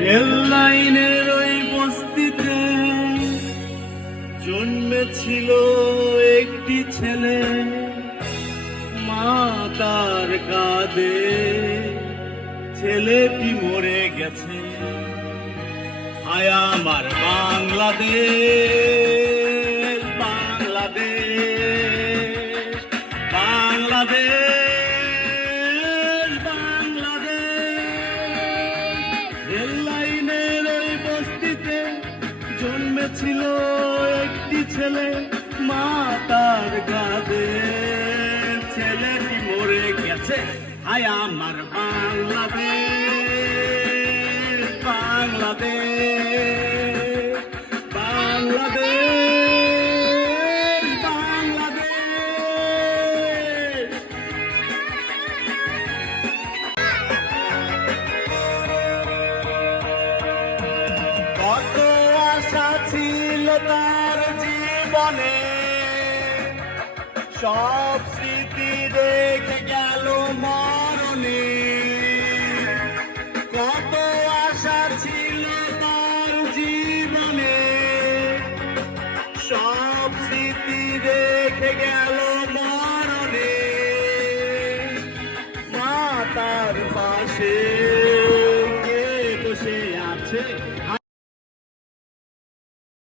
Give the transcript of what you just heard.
Rail লাইনের ওই বস্তিতে জন্মেছিল একটি ছেলে, মা তার কাঁদে, ছেলেটি মরে গেছে। হায় আমার বাংলাদেশ, বাংলাদেশ, বাংলাদেশ, বাংলাদেশ। রেল লাইনের ওই বস্তিতে জন্মেছিল একটি ছেলে, মা তার কাঁদে, ছেলেটি মরে গেছে। হায় আমার বাংলাদেশ, বাংলাদেশ, বাংলাদেশ, বাংলাদেশ। কত আশা ছিল তার জীবনে, সব স্মৃতি রেখে গেল মরণে। কত আশা ছিল তার জীবনে, সব স্মৃতি রেখে গেল মরণে। মা তার পাশে